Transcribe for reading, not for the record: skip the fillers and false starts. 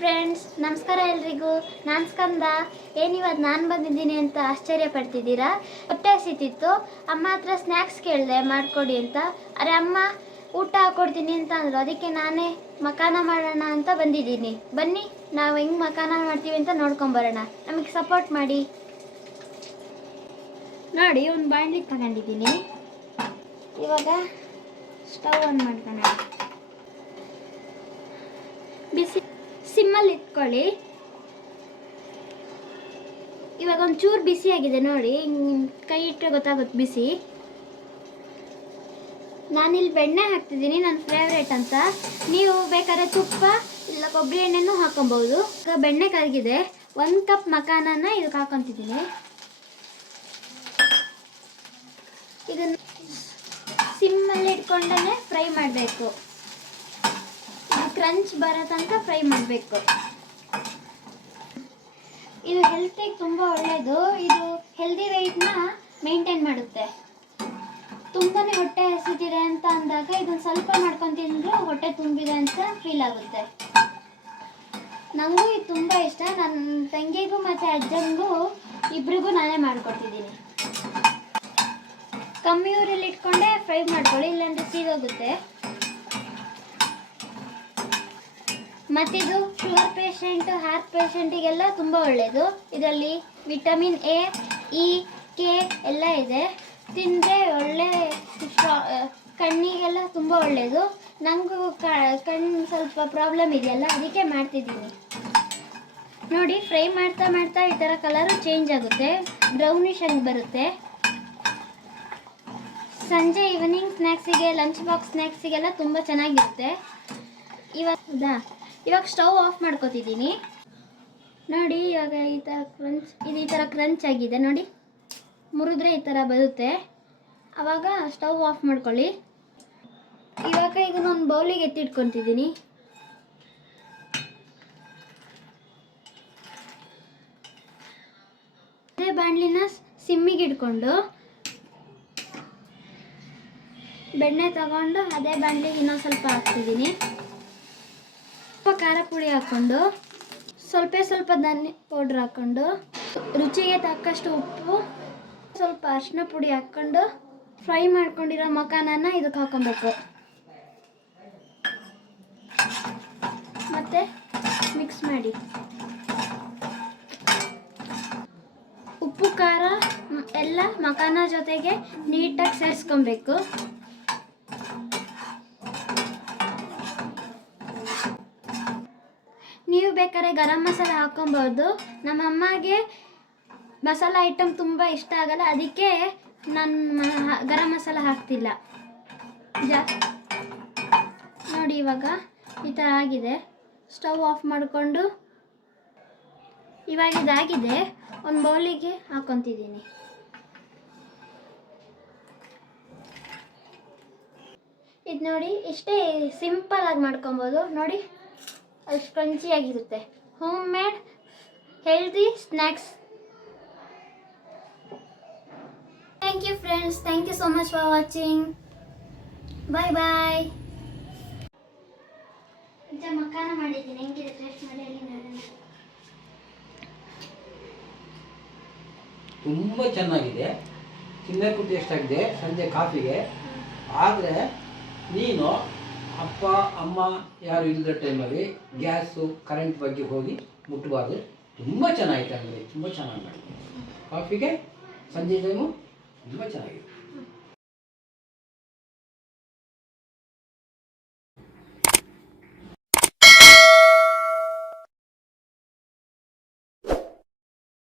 Friends, ನಮಸ್ಕಾರ ಎಲ್ರಿಗೂ. ನಾನು ಸ್ಕಂದ. ಏನಿವತ್ತು ನಾನು ಬಂದಿದ್ದೀನಿ ಅಂತ ಆಶ್ಚರ್ಯ ಪಡ್ತಿದ್ದೀರಾ? ಹೊಟ್ಟೆ ಹಸಿತಿತ್ತು, ಅಮ್ಮ ಹತ್ರ ಸ್ನ್ಯಾಕ್ಸ್ ಕೇಳಿದೆ ಮಾಡಿಕೊಡಿ ಅಂತ. ಅರೆ ಅಮ್ಮ ಊಟ ಹಾಕ್ಕೊಡ್ತೀನಿ ಅಂತ ಅಂದರು. ಅದಕ್ಕೆ ನಾನೇ ಮಕಾನ ಮಾಡೋಣ ಅಂತ ಬಂದಿದ್ದೀನಿ. ಬನ್ನಿ ನಾವು ಹೆಂಗೆ ಮಕಾನ ಮಾಡ್ತೀವಿ ಅಂತ ನೋಡ್ಕೊಂಬರೋಣ. ನಮಗೆ ಸಪೋರ್ಟ್ ಮಾಡಿ. ನೋಡಿ, ಒಂದು ಬಾಣಲಿ ತಗೊಂಡಿದ್ದೀನಿ. ಇವಾಗ ಸ್ಟವ್ ಆನ್ ಮಾಡ್ಕೊಳ್ಳೋಣ. ಬಿಸಿ ಸಿಮ್ಮಲ್ಲಿ ಇಟ್ಕೊಳ್ಳಿ. ಇವಾಗ ಒಂಚೂರು ಬಿಸಿ ಆಗಿದೆ ನೋಡಿ, ಕೈ ಇಟ್ಟರೆ ಗೊತ್ತಾಗುತ್ತೆ ಬಿಸಿ. ನಾನಿಲ್ಲಿ ಬೆಣ್ಣೆ ಹಾಕ್ತಿದ್ದೀನಿ, ನನ್ನ ಫೇವ್ರೇಟ್ ಅಂತ. ನೀವು ಬೇಕಾದ್ರೆ ತುಪ್ಪ ಇಲ್ಲ ಕೊಬ್ಬರಿ ಎಣ್ಣೆನೂ ಹಾಕೊಬಹುದು. ಈಗ ಬೆಣ್ಣೆ ಕರಗಿದೆ, 1 ಕಪ್ ಮಕಾನನ ಇದಕ್ಕೆ ಹಾಕೊತಿದ್ದೀನಿ. ಇದನ್ನು ಸಿಮ್ಮಲ್ಲಿ ಇಟ್ಕೊಂಡೇ ಫ್ರೈ ಮಾಡಬೇಕು. ಕ್ರಂಚ್ ಬರೋ ತನಕ ಫ್ರೈ ಮಾಡಬೇಕು. ಇದು ಹೆಲ್ತಿಗೆ ತುಂಬ ಒಳ್ಳೆಯದು. ಇದು ಹೆಲ್ದಿ ವೆಯ್ಟ್ನ ಮೇಂಟೈನ್ ಮಾಡುತ್ತೆ. ತುಂಬಾ ಹೊಟ್ಟೆ ಹಸಿದಿದೆ ಅಂತ ಅಂದಾಗ ಇದನ್ನು ಸ್ವಲ್ಪ ಮಾಡ್ಕೊಂಡು ತಿಂದರೂ ಹೊಟ್ಟೆ ತುಂಬಿದೆ ಅಂತ ಫೀಲ್ ಆಗುತ್ತೆ. ನನಗೂ ಇದು ತುಂಬ ಇಷ್ಟ. ನನ್ನ ತಂಗಿಗೂ ಮತ್ತು ಅಜ್ಜನಿಗೂ ಇಬ್ರಿಗೂ ನಾನೇ ಮಾಡಿಕೊಡ್ತಿದ್ದೀನಿ. ಕಮ್ಮಿ ಊರಲ್ಲಿ ಇಟ್ಕೊಂಡೆ ಫ್ರೈ ಮಾಡ್ಕೊಳ್ಳಿ, ಇಲ್ಲಾಂದರೆ ಸೀದೋಗುತ್ತೆ. ಮತ್ತಿದು ಶುಗರ್ ಪೇಷಂಟ್, ಹಾರ್ಟ್ ಪೇಷಂಟಿಗೆಲ್ಲ ತುಂಬ ಒಳ್ಳೆಯದು. ಇದರಲ್ಲಿ ವಿಟಮಿನ್ ಎ, ಇ, ಕೆ ಎಲ್ಲ ಇದೆ. ತಿಂದರೆ ಒಳ್ಳೆ ಕಣ್ಣಿಗೆಲ್ಲ ತುಂಬ ಒಳ್ಳೆಯದು. ನನಗೂ ಕಣ್ಣು ಸ್ವಲ್ಪ ಪ್ರಾಬ್ಲಮ್ ಇದೆಯಲ್ಲ, ಅದಕ್ಕೆ ಮಾಡ್ತಿದ್ದೀನಿ. ನೋಡಿ, ಫ್ರೈ ಮಾಡ್ತಾ ಮಾಡ್ತಾ ಈ ಥರ ಕಲರು ಚೇಂಜ್ ಆಗುತ್ತೆ, ಬ್ರೌನಿಶ್ ಆಗಿ ಬರುತ್ತೆ. ಸಂಜೆ ಈವ್ನಿಂಗ್ ಸ್ನ್ಯಾಕ್ಸಿಗೆ, ಲಂಚ್ ಬಾಕ್ಸ್ ಸ್ನ್ಯಾಕ್ಸಿಗೆಲ್ಲ ತುಂಬ ಚೆನ್ನಾಗಿರುತ್ತೆ. ಇವಾಗ ಸ್ಟವ್ ಆಫ್ ಮಾಡ್ಕೊತಿದ್ದೀನಿ. ನೋಡಿ, ಇವಾಗ ಈ ಥರ ಕ್ರಂಚ್ ಆಗಿದೆ ನೋಡಿ. ಮುರಿದ್ರೆ ಈ ಥರ ಬರುತ್ತೆ. ಆವಾಗ ಸ್ಟವ್ ಆಫ್ ಮಾಡ್ಕೊಳ್ಳಿ. ಇವಾಗ ಇದನ್ನೊಂದು ಬೌಲಿಗೆ ಎತ್ತಿಟ್ಕೊತಿದ್ದೀನಿ. ಅದೇ ಬಾಣಲಿನ ಸಿಮ್ಮಿಗೆ ಇಟ್ಕೊಂಡು ಬೆಣ್ಣೆ ತಗೊಂಡು ಅದೇ ಬಾಣಲಿಗೆ ಇನ್ನೊಂದು ಸ್ವಲ್ಪ ಹಾಕ್ತಿದ್ದೀನಿ. ಸ್ವಲ್ಪ ಖಾರ ಪುಡಿ ಹಾಕ್ಕೊಂಡು, ಸ್ವಲ್ಪ ಧನಿಯಾ ಪೌಡ್ರ್ ಹಾಕ್ಕೊಂಡು, ರುಚಿಗೆ ತಕ್ಕಷ್ಟು ಉಪ್ಪು, ಸ್ವಲ್ಪ ಅರಿಶಿನ ಪುಡಿ ಹಾಕ್ಕೊಂಡು ಫ್ರೈ ಮಾಡ್ಕೊಂಡಿರೋ ಮಕಾನನ ಇದಕ್ಕೆ ಹಾಕೊಬೇಕು. ಮತ್ತೆ ಮಿಕ್ಸ್ ಮಾಡಿ. ಉಪ್ಪು ಖಾರ ಎಲ್ಲ ಮಕಾನ ಜೊತೆಗೆ ನೀಟಾಗಿ ಸೇರಿಸ್ಕೊಬೇಕು. ನೀವು ಬೇಕಾದ್ರೆ ಗರಂ ಮಸಾಲ ಹಾಕೊಬೋದು. ನಮ್ಮ ಅಮ್ಮಗೆ ಮಸಾಲ ಐಟಮ್ ತುಂಬ ಇಷ್ಟ ಆಗಲ್ಲ, ಅದಕ್ಕೆ ನಾನು ಗರಂ ಮಸಾಲ ಹಾಕ್ತಿಲ್ಲ ನೋಡಿ, ಇವಾಗ ಈ ಥರ ಆಗಿದೆ. ಸ್ಟವ್ ಆಫ್ ಮಾಡಿಕೊಂಡು ಇವಾಗ ಇದಾಗಿದೆ, ಒಂದು ಬೌಲಿಗೆ ಹಾಕೊತಿದ್ದೀನಿ. ಇದು ನೋಡಿ, ಇಷ್ಟೇ ಸಿಂಪಲ್ ಆಗಿ ಮಾಡ್ಕೊಬೋದು. ನೋಡಿ, ಅಷ್ಟು ಕ್ರಂಚಿಯಾಗಿರುತ್ತೆ. Home made healthy snacks. Thank you friends, thank you so much for watching. Bye bye. Makhana ಮಾಡಿದ್ದೀನಿ, ಹೆಂಗಿದೆ ಟೇಸ್ಟ್ ಮಾಡಿ ಹೇಳಿ ನೋಡೋಣ. ತುಂಬ ಚೆನ್ನಾಗಿದೆ, ತಿನ್ನಕ್ಕೂ ಟೇಸ್ಟ್ ಆಗಿದೆ ಸಂಜೆ ಕಾಫಿಗೆ. ಆದರೆ ನೀನು ಅಪ್ಪ ಅಮ್ಮ ಯಾರು ಇಲ್ಲದ ಟೈಮಲ್ಲಿ ಗ್ಯಾಸು ಕರೆಂಟ್ ಬಗ್ಗೆ ಹೋಗಿ ಮುಟ್ಟಬಾರ್ದು. ತುಂಬ ಚೆನ್ನಾಗಿದೆ ಅಂದರೆ ತುಂಬ ಚೆನ್ನಾಗಿ ಮಾಡಿ ಕಾಫಿಗೆ ಸಂಜೆ ಟೈಮು ತುಂಬ ಚೆನ್ನಾಗಿದೆ.